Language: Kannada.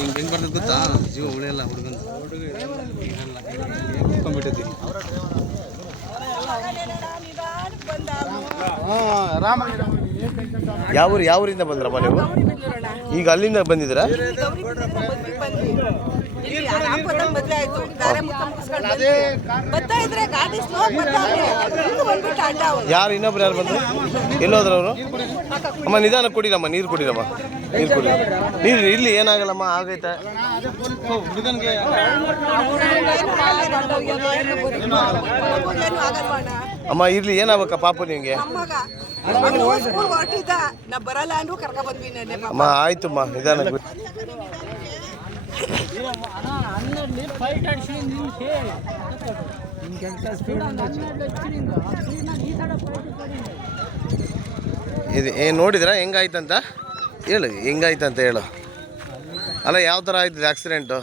ಹಿಂಗೆ ಬರ್ತದೆ ಗೊತ್ತಾ, ಜೀವ ಉಳಿಯಲ್ಲ ಹುಡುಗನ ಹುಡುಗಿರ್ಕೊಂಡ್ಬಿಟ್ಟಿದ್ದೀವಿ. ಯಾವ ಊರಿಂದ ಬಂದ್ರಮ್ಮ ನೀವು? ಈಗ ಅಲ್ಲಿಂದ ಬಂದಿದ್ದೀರಾ? ಯಾರು ಇನ್ನೊಬ್ರು ಯಾರು ಬಂದ್ರು? ಎಲ್ಲೋದ್ರು ಅವರು? ಅಮ್ಮ ನಿಧಾನ ಕುಡಿರಮ್ಮ, ನೀರು ಕುಡಿರಮ್ಮ, ನೀರು ಕುಡಿ. ನೀರು ಇಲ್ಲಿ ಏನಾಗಲ್ಲಮ್ಮ, ಆಗೈತೆ ಹುಡುಗನಿಗೆ. ಅಮ್ಮ ಇರ್ಲಿ, ಏನಾಗಬೇಕ ಪಾಪು ನಿಮಗೆ? ಅಮ್ಮ ಆಯ್ತಮ್ಮ, ನಿಧಾನ. ಇದು ಏನು ನೋಡಿದ್ರಾ ಹೆಂಗಾಯ್ತಂತ ಹೇಳು, ಹೆಂಗಾಯ್ತಂತ ಹೇಳು. ಅಲ್ಲ ಯಾವ ಥರ ಆಯ್ತದೆ ಆಕ್ಸಿಡೆಂಟು?